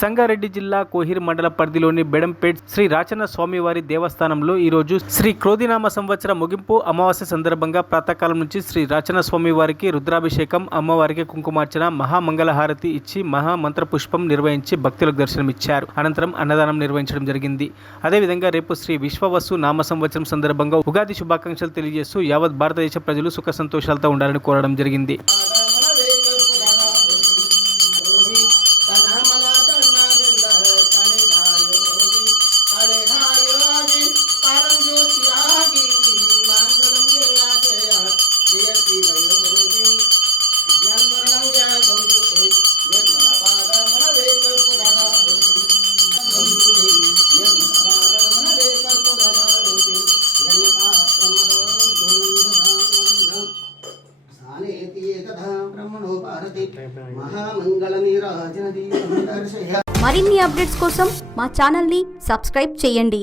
సంగారెడ్డి జిల్లా కోహిర్ మండల పరిధిలోని బెడంపేట్ శ్రీ రాచన్న స్వామివారి దేవస్థానంలో ఈరోజు శ్రీ క్రోధినామ సంవత్సర ముగింపు అమావాస్య సందర్భంగా ప్రాతకాలం నుంచి శ్రీ రాచన్న స్వామివారికి రుద్రాభిషేకం, అమ్మవారికి కుంకుమార్చన, మహామంగళహారతి ఇచ్చి మహామంత్ర పుష్పం నిర్వహించి భక్తులకు దర్శనమిచ్చారు. అనంతరం అన్నదానం నిర్వహించడం జరిగింది. అదేవిధంగా రేపు శ్రీ విశ్వవసు నామ సంవత్సరం సందర్భంగా ఉగాది శుభాకాంక్షలు తెలియజేస్తూ యావత్ భారతదేశ ప్రజలు సుఖ సంతోషాలతో ఉండాలని కోరడం జరిగింది. మరిన్ని అప్డేట్స్ కోసం మా ఛానల్ని సబ్స్క్రైబ్ చేయండి.